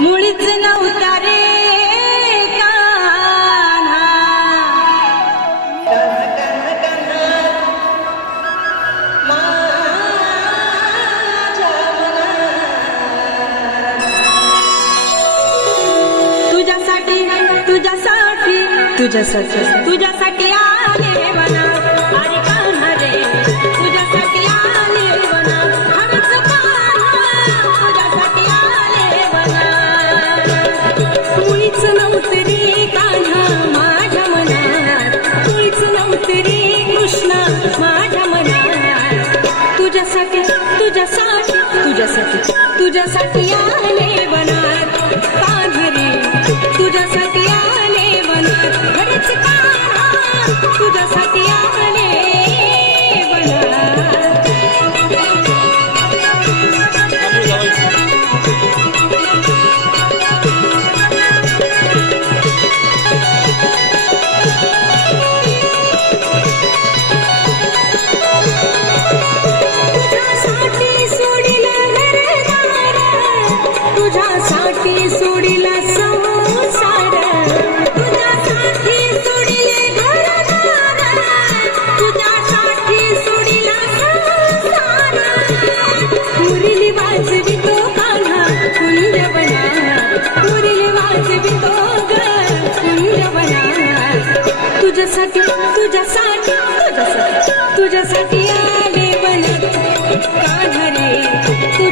मुळीच नव्हता रे तुझ्यासाठी तुझ्यासाठी तुझ्यासाठी तुझ्यासाठी आले मला. तुझ्यासाठी. आले वनात कान्हरी तुझ्यासाठी तुझ्यासाठी तुझ्यासाठी तुझ्यासाठी तुझ्यासाठी तुझ्यासाठी आले बनत का घरे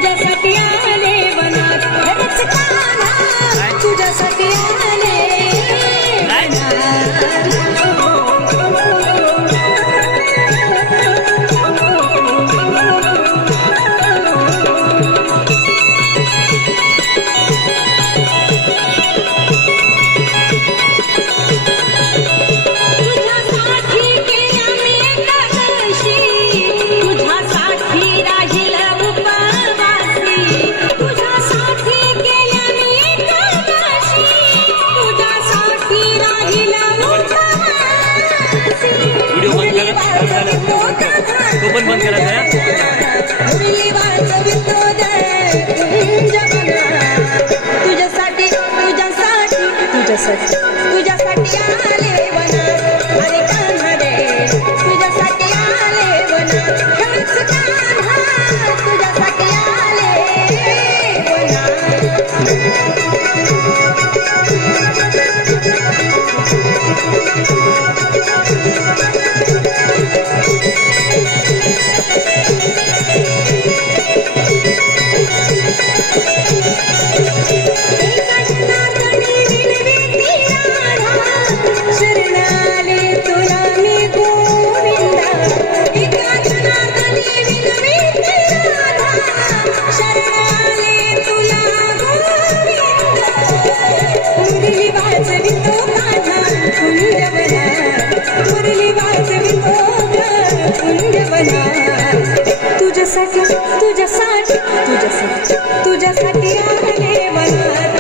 तुझ्यासाठी तुझ्यासाठी तुझ्यासाठी तुझ्यासाठी आले वनात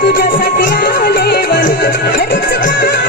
तुझ्यासाठी आले वनात.